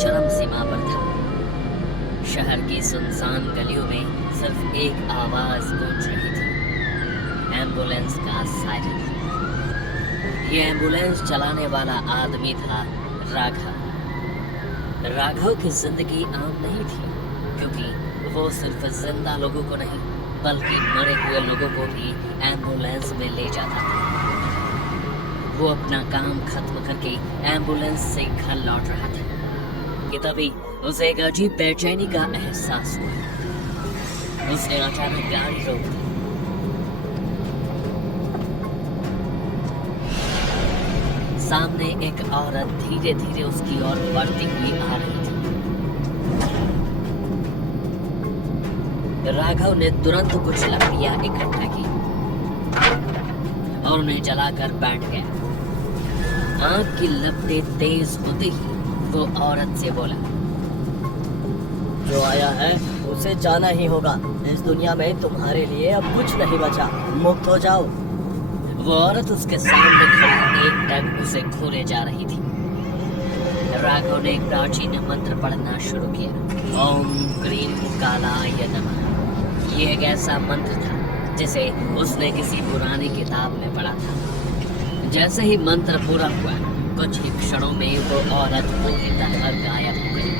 चरम सीमा पर था। शहर की सुनसान गलियों में सिर्फ एक आवाज गूंज रही थी, एम्बुलेंस का सायरन। ये एम्बुलेंस चलाने वाला आदमी था राघव। राघव की जिंदगी आम नहीं थी, क्योंकि वो सिर्फ जिंदा लोगों को नहीं बल्कि मरे हुए लोगों को भी एम्बुलेंस में ले जाता था। वो अपना काम खत्म करके एम्बुलेंस से घर लौट रहा था कि तभी उसे एक अजीब बेचैनी का एहसास हुआ। उसने अचानक गाड़ी रोक दी। सामने एक औरत धीरे धीरे उसकी ओर बढ़ती हुई आ रही थी। राघव ने तुरंत कुछ लकड़ियां इकट्ठा की और उन्हें जलाकर बैठ गया। आग की लपटें तेज होते ही वो औरत से बोला, जो आया है उसे जाना ही होगा। इस दुनिया में तुम्हारे लिए अब कुछ नहीं बचा, मुक्त हो जाओ। वो औरत उसके सामने खड़ी एक टक उसे घूरे जा रही थी। राघव ने एक प्राचीन मंत्र पढ़ना शुरू किया, ओम क्रीम कालाय नमः। ये एक ऐसा मंत्र था जिसे उसने किसी पुरानी किताब में पढ़ा था। जैसे ही मंत्र पूरा हुआ, कुछ ही क्षणों में वो औरत पूरी तरह गायब हो गई।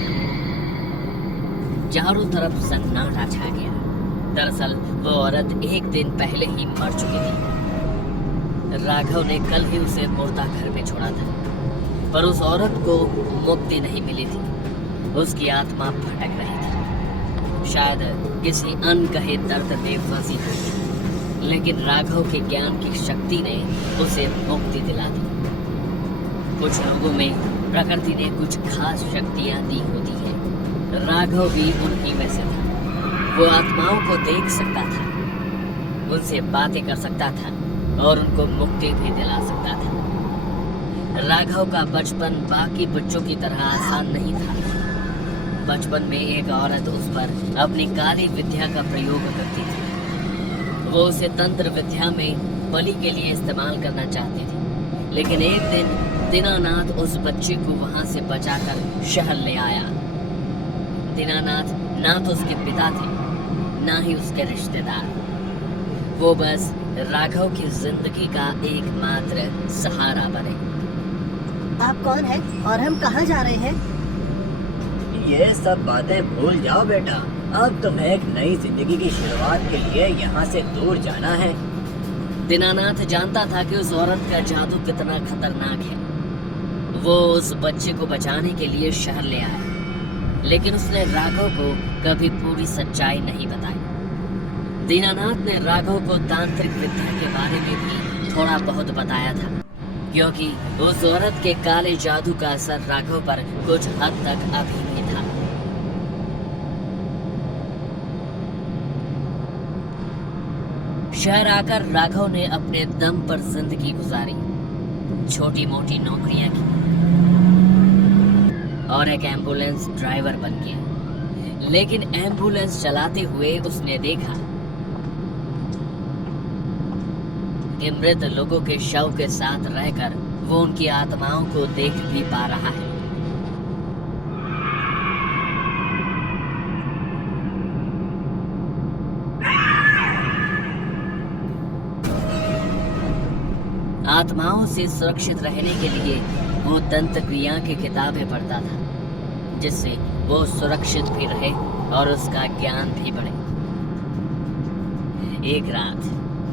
चारों तरफ सन्नाटा छा गया। दरअसल वो औरत एक दिन पहले ही मर चुकी थी। राघव ने कल ही उसे मुर्दा घर में छोड़ा था, पर उस औरत को मुक्ति नहीं मिली थी। उसकी आत्मा भटक रही थी, शायद किसी अनकहे दर्द में फंसी हुई। लेकिन राघव के ज्ञान की शक्ति ने उसे मुक्ति दिला दी। कुछ लोगों में प्रकृति ने कुछ खास शक्तियां दी होती है। राघव भी उन्हीं में से था। वो आत्माओं को देख सकता था, उनसे बातें कर सकता था और उनको मुक्ति भी दिला सकता था। राघव का बचपन बाकी बच्चों की तरह आसान नहीं था। बचपन में एक औरत उस पर अपनी काली विद्या का प्रयोग करती थी। वो उसे तंत्र विद्या में बलि के लिए इस्तेमाल करना चाहती थी, लेकिन एक दिन दीनानाथ उस बच्चे को वहां से बचाकर शहर ले आया। दीनानाथ ना तो उसके पिता थे, ना ही उसके रिश्तेदार। वो बस राघव की जिंदगी का एकमात्र सहारा बने। आप कौन हैं और हम कहाँ जा रहे हैं? ये सब बातें भूल जाओ बेटा। अब तुम्हें एक नई जिंदगी की शुरुआत के लिए यहाँ से दूर जाना है। दीनानाथ जानता था कि उस औरत का जादू कितना खतरनाक है। वो उस बच्चे को बचाने के लिए शहर ले आया, लेकिन उसने राघव को कभी पूरी सच्चाई नहीं बताई। दीनानाथ ने राघव को तांत्रिक विद्या के बारे में भी थोड़ा बहुत बताया था, क्योंकि उस औरत के काले जादू का असर राघव पर कुछ हद तक अभी भी था। शहर आकर राघव ने अपने दम पर जिंदगी गुजारी। छोटी मोटी नौकरियां की और एक एम्बुलेंस ड्राइवर बन गया। लेकिन एम्बुलेंस चलाते हुए उसने देखा कि मृत लोगों के शव के साथ रहकर वो उनकी आत्माओं को देख भी पा रहा है। आत्माओं से सुरक्षित रहने के लिए वो दंत क्रिया की किताबें पढ़ता था, जिससे वो सुरक्षित भी रहे और उसका ज्ञान भी बढ़े। एक रात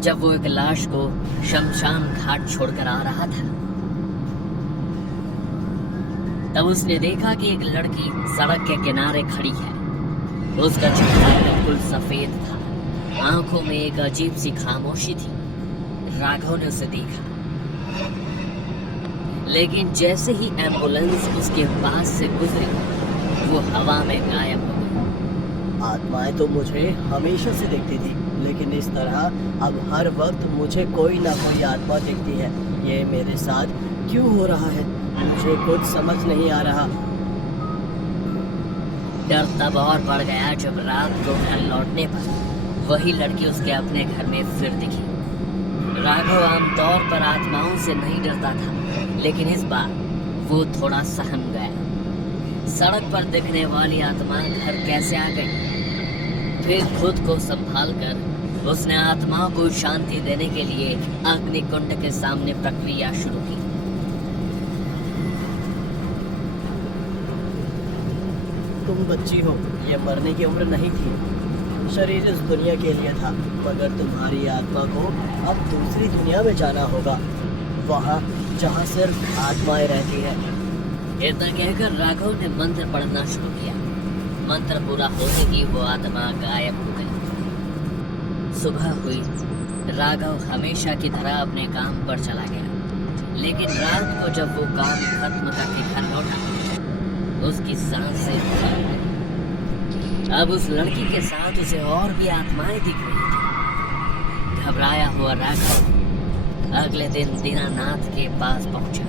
जब वो एक लाश को शमशान घाट छोड़कर आ रहा था, तब उसने देखा कि एक लड़की सड़क के किनारे खड़ी है। उसका चेहरा बिल्कुल सफेद था, आंखों में एक अजीब सी खामोशी थी। राघव ने उसे देखा, लेकिन जैसे ही एम्बुलेंस उसके पास से गुजरी, वो हवा में गायब हो गई। आत्माएं तो मुझे हमेशा से दिखती थी, लेकिन इस तरह अब हर वक्त मुझे कोई ना कोई आत्मा दिखती है। ये मेरे साथ क्यों हो रहा है, मुझे कुछ समझ नहीं आ रहा। डर तब और बढ़ गया जब रात को घर लौटने पर वही लड़की उसके अपने घर में फिर दिखी। राघव आमतौर पर आत्माओं से नहीं डरता था, लेकिन इस बार वो थोड़ा सहम गया। सड़क पर दिखने वाली आत्मा घर कैसे आ गई। फिर खुद को संभाल कर उसने आत्माओं को शांति देने के लिए अग्निकुंड के सामने प्रक्रिया शुरू की। तुम बच्ची हो, ये मरने की उम्र नहीं थी। शरीर इस दुनिया के लिए था, मगर तुम्हारी आत्मा को अब दूसरी दुनिया में जाना होगा, वहाँ जहाँ सिर्फ आत्माएं रहती हैं। इतना कहकर राघव ने मंत्र पढ़ना शुरू किया। मंत्र पूरा होते ही वो आत्मा गायब हो गई। सुबह हुई। राघव हमेशा की तरह अपने काम पर चला गया, लेकिन रात को जब वो काम खत्म करके घर लौटा, उसकी सांसें थम गईं। अब उस लड़की के साथ उसे और भी आत्माएं दिख रही थी। घबराया हुआ राघव अगले दिन दीनानाथ के पास पहुंचा।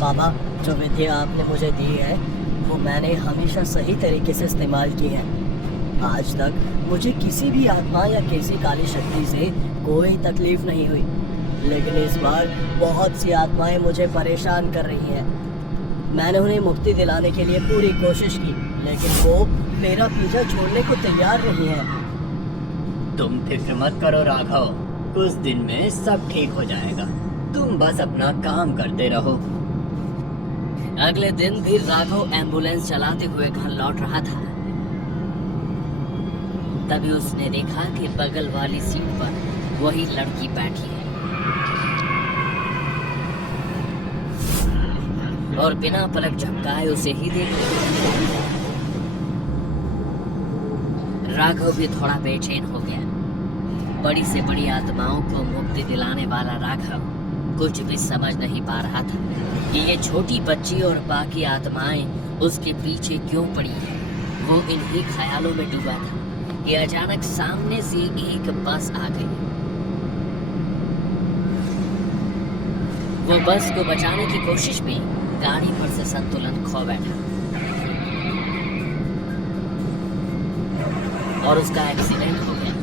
बाबा, जो विद्या आपने मुझे दी है वो मैंने हमेशा सही तरीके से इस्तेमाल की है। आज तक मुझे किसी भी आत्मा या किसी काली शक्ति से कोई तकलीफ नहीं हुई, लेकिन इस बार बहुत सी आत्माएं मुझे परेशान कर रही हैं। मैंने उन्हें मुक्ति दिलाने के लिए पूरी कोशिश की, लेकिन वो मेरा पीछा छोड़ने को तैयार नहीं है। तुम फिक्र मत करो राघव, कुछ दिन में सब ठीक हो जाएगा। तुम बस अपना काम करते रहो। अगले दिन भी राघव एम्बुलेंस चलाते हुए घर लौट रहा था। तभी उसने देखा कि बगल वाली सीट पर वही लड़की बैठी है और बिना पलक झपकाए उसे ही देख रही है। राघव भी थोड़ा बेचैन हो गया। बड़ी से बड़ी आत्माओं को मुक्ति दिलाने वाला राघव कुछ भी समझ नहीं पा रहा था कि ये छोटी बच्ची और बाकी आत्माएं उसके पीछे क्यों पड़ी है। वो इन्हीं ख्यालों में डूबा था कि अचानक सामने से एक बस आ गई। वो बस को बचाने की कोशिश में गाड़ी पर से संतुलन खो बैठा और उसका एक्सीडेंट हो गया।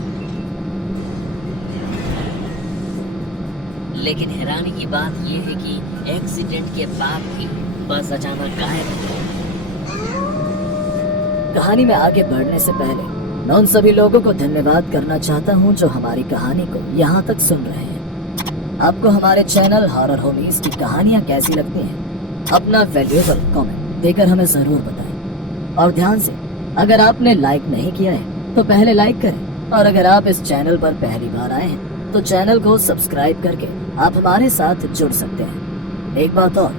लेकिन हैरानी की बात यह है कि एक्सीडेंट के बाद भी बस अचानक गायब हो गई। कहानी में आगे बढ़ने से पहले मैं उन सभी लोगों को धन्यवाद करना चाहता हूं जो हमारी कहानी को यहां तक सुन रहे हैं। आपको हमारे चैनल हॉरर होमीज की कहानियां कैसी लगती हैं? अपना वैल्यूएबल कमेंट देकर हमें जरूर बताएं। और ध्यान से, अगर आपने लाइक नहीं किया है तो पहले लाइक करें, और अगर आप इस चैनल पर पहली बार आए हैं तो चैनल को सब्सक्राइब करके आप हमारे साथ जुड़ सकते हैं। एक बात और,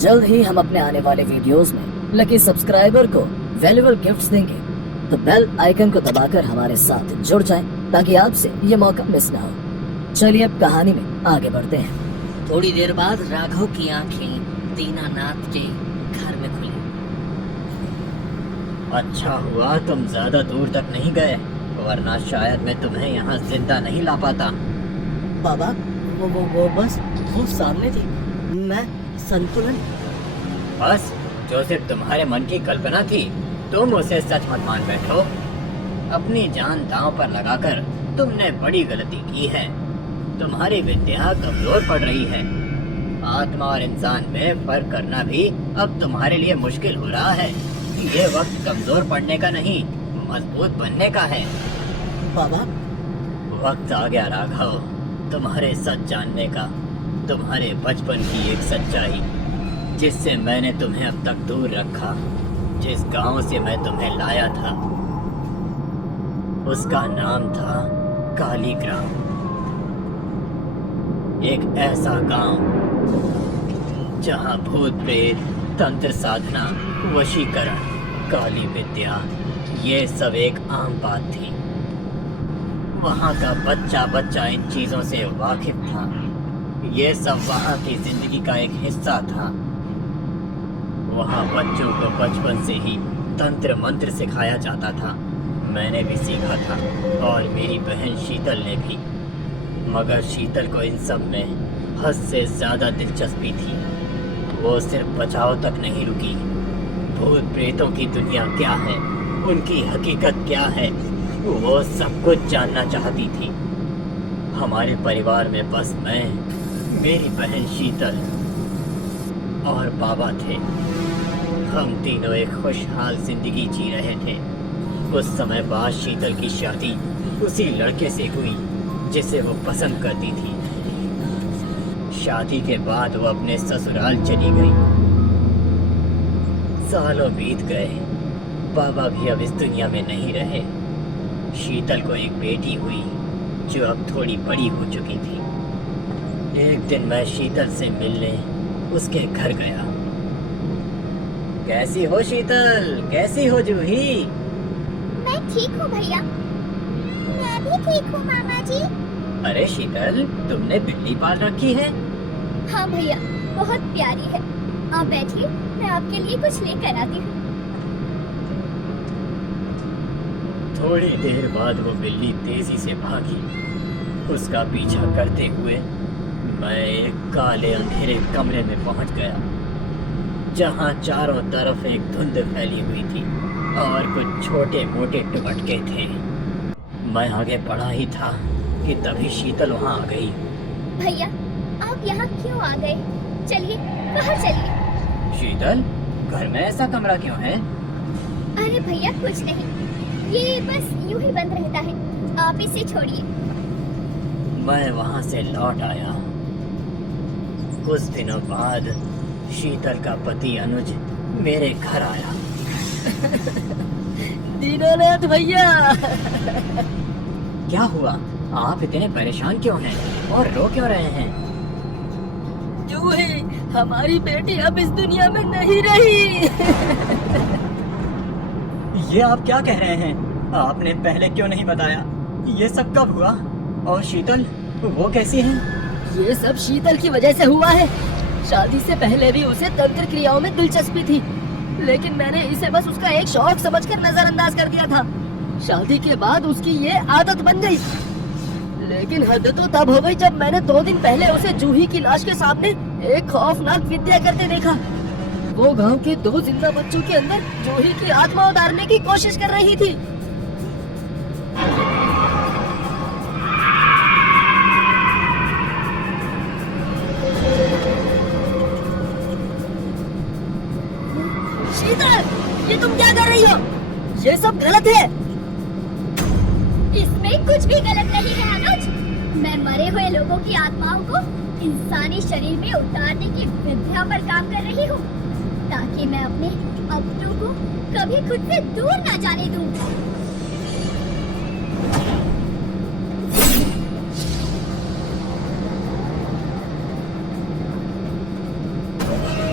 जल्द ही हम अपने आने वाले वीडियोस में लकी सब्सक्राइबर को वैल्यूएबल गिफ्ट्स देंगे, तो बेल आइकन को दबाकर हमारे साथ जुड़ जाएं ताकि आपसे ये मौका मिस ना हो। चलिए अब कहानी में आगे बढ़ते हैं। थोड़ी देर बाद राघव की आंखें दीनानाथ के घर में खुली। अच्छा हुआ तुम ज्यादा दूर तक नहीं गए, वरना शायद मैं तुम्हें यहाँ जिंदा नहीं ला पाता। बाबा, वो बस वो सामने थी। मैं संतुलन। बस जो सिर्फ तुम्हारे मन की कल्पना थी, तुम उसे सच मत मान बैठो। अपनी जान दांव पर लगाकर तुमने बड़ी गलती की है। तुम्हारी विद्या कमजोर पड़ रही है। आत्मा और इंसान में फर्क करना भी अब तुम्हारे लिए मुश्किल हो रहा है। ये वक्त कमजोर पड़ने का नहीं, मजबूत बनने का है। बाबा, वक्त आ गया राघव, तुम्हारे सच जानने का। तुम्हारे बचपन की एक सच्चाई जिससे मैंने तुम्हें अब तक दूर रखा, जिस गांव से मैं तुम्हें लाया था, उसका नाम था कालीग्राम। एक ऐसा गांव जहां भूत प्रेत, तंत्र साधना, वशीकरण, काली विद्या, ये सब एक आम बात थी। वहाँ का बच्चा बच्चा इन चीजों से वाकिफ था। ये सब वहाँ की जिंदगी का एक हिस्सा था। वहाँ बच्चों को बचपन से ही तंत्र मंत्र सिखाया जाता था। मैंने भी सीखा था और मेरी बहन शीतल ने भी। मगर शीतल को इन सब में हद से ज्यादा दिलचस्पी थी। वो सिर्फ बचाव तक नहीं रुकी। भूत प्रेतों की दुनिया क्या है, उनकी हकीकत क्या है, वो सब कुछ जानना चाहती थी। हमारे परिवार में बस मैं, मेरी बहन शीतल और बाबा थे। हम तीनों एक खुशहाल जिंदगी जी रहे थे। उस समय बाद शीतल की शादी उसी लड़के से हुई जिसे वो पसंद करती थी। शादी के बाद वो अपने ससुराल चली गई। सालों बीत गए, बाबा भी अब इस दुनिया में नहीं रहे। शीतल को एक बेटी हुई जो अब थोड़ी बड़ी हो चुकी थी। एक दिन मैं शीतल से मिलने उसके घर गया। कैसी हो शीतल, कैसी हो जूही? मैं ठीक हूँ भैया। मैं भी ठीक हूँ मामा जी। अरे शीतल, तुमने बिल्ली पाल रखी है? हाँ भैया, बहुत प्यारी है। आप बैठिए, मैं आपके लिए कुछ लेकर आती हूँ। थोड़ी देर बाद वो बिल्ली तेजी से भागी। उसका पीछा करते हुए मैं एक काले अंधेरे कमरे में पहुंच गया, जहां चारों तरफ एक धुंध फैली हुई थी और कुछ छोटे मोटे दुपट्टे थे। मैं आगे बढ़ा ही था कि तभी शीतल वहां आ गई। भैया, आप यहाँ क्यों आ गए? चलिए बाहर चलिए। शीतल, घर में ऐसा कमरा क्यों है? अरे भैया कुछ नहीं, ये बस यूं ही बंद रहता है, आप इसे छोड़िए। मैं वहां से लौट आया। कुछ दिनों बाद शीतल का पति अनुज मेरे घर आया। दीनानाथ भैया, क्या हुआ? आप इतने परेशान क्यों हैं और रो क्यों रहे हैं? जूही, हमारी बेटी अब इस दुनिया में नहीं रही। ये आप क्या कह रहे हैं? आपने पहले क्यों नहीं बताया? ये सब कब हुआ? और शीतल, वो कैसी है? ये सब शीतल की वजह से हुआ है। शादी से पहले भी उसे तंत्र क्रियाओं में दिलचस्पी थी, लेकिन मैंने इसे बस उसका एक शौक समझकर नजरअंदाज कर दिया था। शादी के बाद उसकी ये आदत बन गई। लेकिन हद तो तब हो गई जब मैंने 2 दिन पहले उसे जूही की लाश के सामने एक खौफनाक विद्या करते देखा। वो गांव के 2 जिंदा बच्चों के अंदर जूही की आत्मा उतारने की कोशिश कर रही थी। शीतल, ये तुम क्या कर रही हो? ये सब गलत है। इसमें कुछ भी गलत नहीं है अनुज। मैं मरे हुए लोगों की आत्माओं को इंसानी शरीर में उतारने की विद्या पर काम कर रही हूँ, ताकि मैं अपने अपनों को कभी खुद से दूर न जाने दूँ।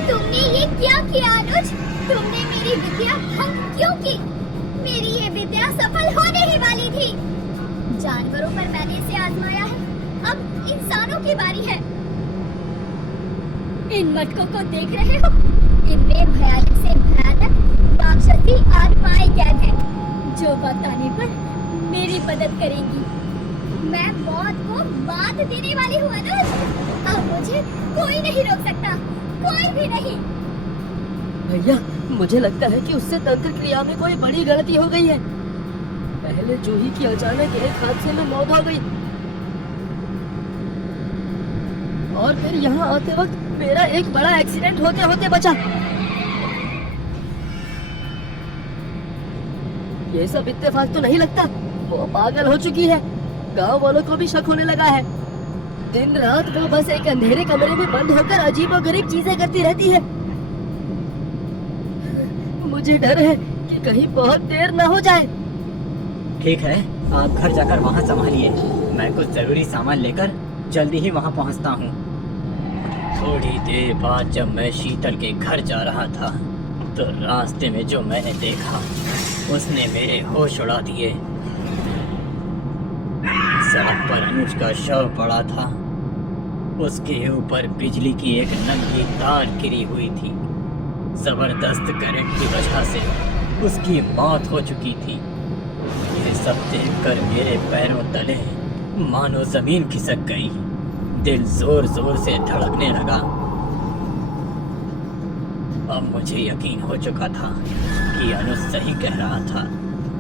तुमने ये क्या किया अनुज? तुमने मेरी विद्या भंग क्यों की? मेरी ये विद्या सफल होने ही वाली थी। जानवरों पर मैंने इसे आजमाया है, अब इंसानों की बारी है। इन मटकों को देख रहे हो? इनमें भयानक से भयानक राक्षसी आत्माएं कैद हैं, जो वक्त आने पर मेरी मदद करेंगी। मैं मौत को मात देने वाली हूँ अनुज। अब मुझे कोई नहीं रोक सकता, कोई भी नहीं। भैया, मुझे लगता है कि उससे तंत्र क्रिया में कोई बड़ी गलती हो गई है। पहले जूही की अचानक एक हादसे में मौत हो गई, और फिर यहाँ आते वक्त मेरा एक बड़ा एक्सीडेंट होते होते बचा। ये सब इत्तेफाक तो नहीं लगता। वो पागल हो चुकी है। गांव वालों को भी शक होने लगा है। दिन रात वो बस एक अंधेरे कमरे में बंद होकर अजीबोगरीब चीजें करती रहती है। मुझे डर है कि कहीं बहुत देर न हो जाए। ठीक है, आप घर जाकर वहाँ संभालिए। मैं कुछ जरूरी सामान लेकर जल्दी ही वहाँ पहुँचता हूँ। थोड़ी देर बाद जब मैं शीतल के घर जा रहा था, तो रास्ते में जो मैंने देखा उसने मेरे होश उड़ा दिए। सड़क पर अनुज का शव पड़ा था। उसके ऊपर बिजली की एक नंगी तार गिरी हुई थी। जबरदस्त करंट की वजह से उसकी मौत हो चुकी थी। ये सब देखकर मेरे पैरों तले मानो जमीन खिसक गई। दिल जोर जोर से धड़कने लगा। अब मुझे यकीन हो चुका था कि अनुज सही कह रहा था।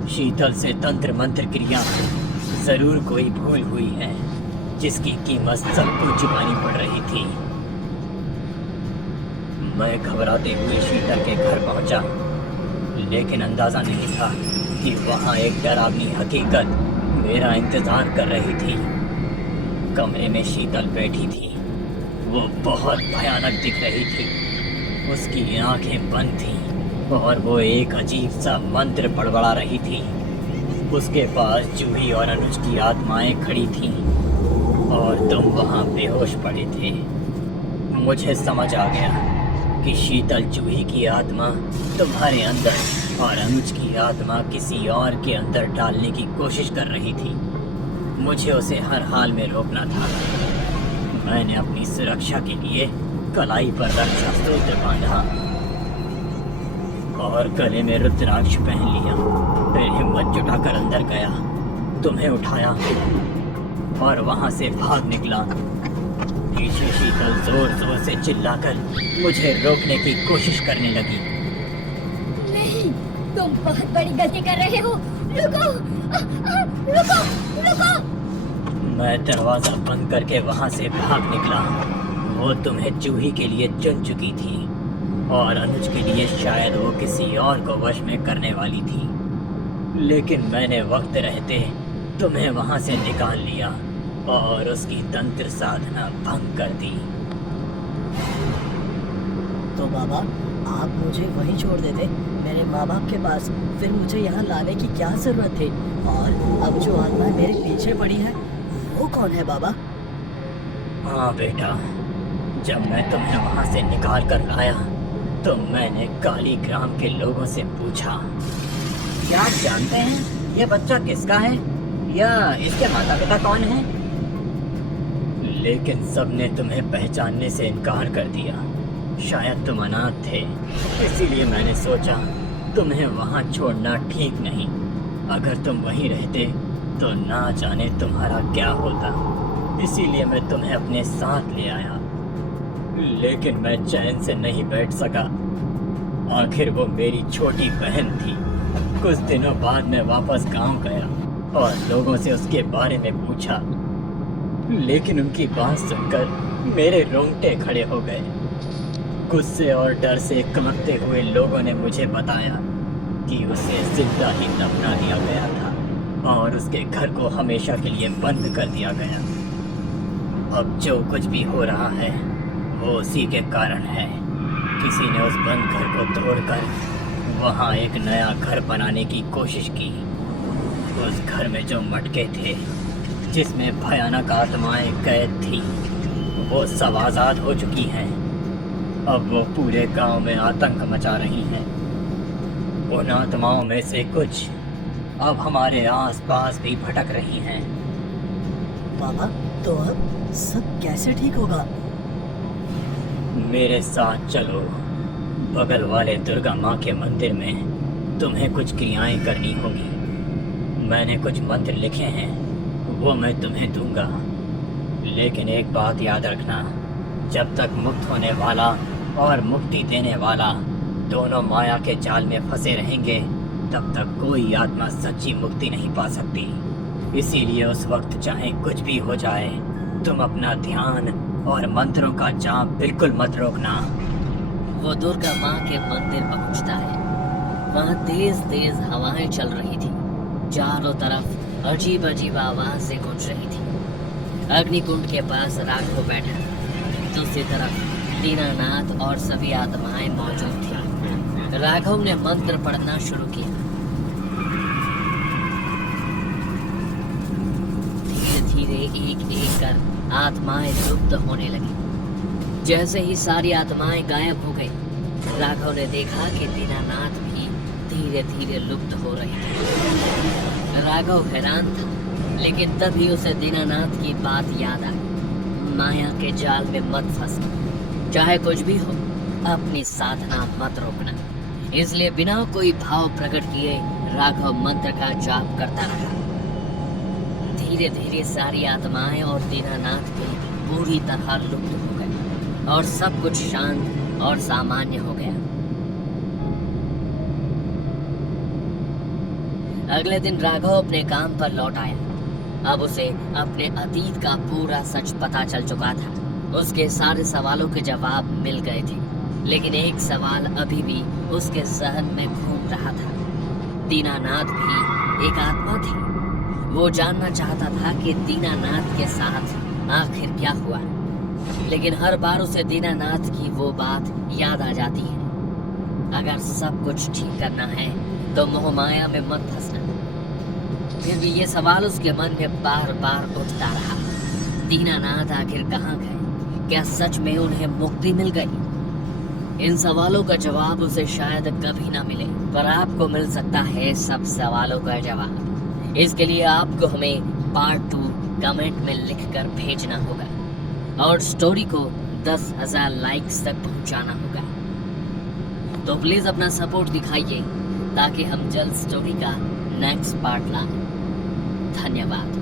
शीतल से तंत्र मंत्र क्रिया जरूर कोई भूल हुई है, जिसकी कीमत सबको चुकानी पड़ रही थी। मैं घबराते हुए शीतल के घर पहुंचा, लेकिन अंदाजा नहीं था कि वहां एक डरावनी हकीकत मेरा इंतजार कर रही थी। कमरे में शीतल बैठी थी। वो बहुत भयानक दिख रही थी। उसकी आंखें बंद थीं और वो एक अजीब सा मंत्र बड़बड़ा रही थी। उसके पास जूही और अनुज की आत्माएं खड़ी थीं और तुम वहां बेहोश पड़े थे। मुझे समझ आ गया कि शीतल जूही की आत्मा तुम्हारे अंदर और अनुज की आत्मा किसी और के अंदर डालने की कोशिश कर रही थी। मुझे उसे हर हाल में रोकना था। मैंने अपनी सुरक्षा के लिए कलाई पर रक्षा सूत्र बांधा और गले में रुद्राक्ष पहन लिया। फिर हिम्मत जुटाकर अंदर गया, तुम्हें उठाया और वहां से भाग निकला। पीछे शीतल जोर जोर से चिल्लाकर मुझे रोकने की कोशिश करने लगी। नहीं, तुम बहुत बड़ी गलती कर रहे हो। रुको, रुको, रुको। मैं दरवाजा बंद करके वहां से भाग निकला। वो तुम्हें जूही के लिए चुन चुकी थी और अनुज के लिए शायद वो किसी और को वश में करने वाली थी, लेकिन मैंने वक्त रहते तुम्हें वहां से निकाल लिया और उसकी तंत्र साधना भंग कर दी। तो बाबा, आप मुझे वहीं छोड़ देते मेरे माँ बाप के पास, फिर मुझे यहाँ लाने की क्या जरूरत थी? और अब जो आत्मा मेरे पीछे पड़ी है वो कौन है बाबा? हाँ बेटा, जब मैं तुम्हें वहां से निकाल कर लाया तो मैंने काली ग्राम के लोगों से पूछा, क्या आप जानते हैं ये बच्चा किसका है या इसके माता पिता कौन हैं? लेकिन सबने तुम्हें पहचानने से इनकार कर दिया। शायद तुम अनाथ थे, इसीलिए मैंने सोचा तुम्हें वहां छोड़ना ठीक नहीं। अगर तुम वहीं रहते तो ना जाने तुम्हारा क्या होता। इसीलिए मैं तुम्हें अपने साथ ले आया, लेकिन मैं चैन से नहीं बैठ सका। आखिर वो मेरी छोटी बहन थी। कुछ दिनों बाद मैं वापस गांव गया और लोगों से उसके बारे में पूछा, लेकिन उनकी बात सुनकर मेरे रोंगटे खड़े हो गए। गुस्से और डर से कलकते हुए लोगों ने मुझे बताया कि उसे जिंदा ही दफना दिया गया था और उसके घर को हमेशा के लिए बंद कर दिया गया। अब जो कुछ भी हो रहा है वो उसी के कारण है। किसी ने उस बंद घर को तोड़कर वहाँ एक नया घर बनाने की कोशिश की। उस घर में जो मटके थे जिसमें भयानक आत्माएं कैद थी, वो सब आज़ाद हो चुकी हैं। अब वो पूरे गांव में आतंक मचा रही हैं। उन आत्माओं में से कुछ अब हमारे आसपास भी भटक रही हैं। बाबा, तो अब सब कैसे ठीक होगा? मेरे साथ चलो। बगल वाले दुर्गा माँ के मंदिर में तुम्हें कुछ क्रियाएं करनी होगी। मैंने कुछ मंत्र लिखे हैं, वो मैं तुम्हें दूंगा। लेकिन एक बात याद रखना, जब तक मुक्त होने वाला और मुक्ति देने वाला दोनों माया के जाल में फंसे रहेंगे, तब तक कोई आत्मा सच्ची मुक्ति नहीं पा सकती। इसीलिए उस वक्त चाहे कुछ भी हो जाए, तुम अपना ध्यान और मंत्रों का जाप बिल्कुल मत रोकना। वो दुर्गा माँ के मंदिर पहुंचता है। वहाँ तेज तेज हवाएं चल रही थी। चारों तरफ अजीब अजीब आवाजें गूंज रही थी। अग्निकुंड के पास राघव बैठा था। दूसरी तरफ दीनानाथ और सभी आत्माएं मौजूद थी। राघव ने मंत्र पढ़ना शुरू किया। धीरे धीरे एक एक कर आत्माएं लुप्त होने लगी। जैसे ही सारी आत्माएं गायब हो गई, राघव ने देखा कि दीनानाथ भी धीरे धीरे लुप्त हो रही थी। राघव हैरान था, लेकिन तभी उसे दीनानाथ की बात याद आई। माया के जाल में मत फंसना, चाहे कुछ भी हो, अपनी साधना मत रोकना। इसलिए बिना कोई भाव प्रकट किए राघव मंत्र का जाप करता रहा। धीरे धीरे सारी आत्माएं और दीनानाथ भी पूरी तरह लुप्त हो गए और सब कुछ शांत और सामान्य हो गया। अगले दिन राघव अपने काम पर लौट आया। अब उसे अपने अतीत का पूरा सच पता चल चुका था। उसके सारे सवालों के जवाब मिल गए थे। लेकिन एक सवाल अभी भी उसके जहन में घूम रहा था। दीनानाथ भी एक आत्मा थी। वो जानना चाहता था कि दीनानाथ के साथ आखिर क्या हुआ, लेकिन हर बार उसे दीनानाथ की वो बात याद आ जाती है, अगर सब कुछ ठीक करना है तो मोहमाया में मत फंसना। फिर भी ये सवाल उसके मन में बार बार उठता रहा, दीनानाथ आखिर कहाँ गए? क्या सच में उन्हें मुक्ति मिल गई? इन सवालों का जवाब उसे शायद कभी ना मिले, पर आपको मिल सकता है सब सवालों का जवाब। इसके लिए आपको हमें पार्ट 2 कमेंट में लिखकर भेजना होगा और स्टोरी को 10,000 लाइक्स तक पहुंचाना होगा। तो प्लीज अपना सपोर्ट दिखाइए ताकि हम जल्द स्टोरी का नेक्स्ट पार्ट लाएं। धन्यवाद।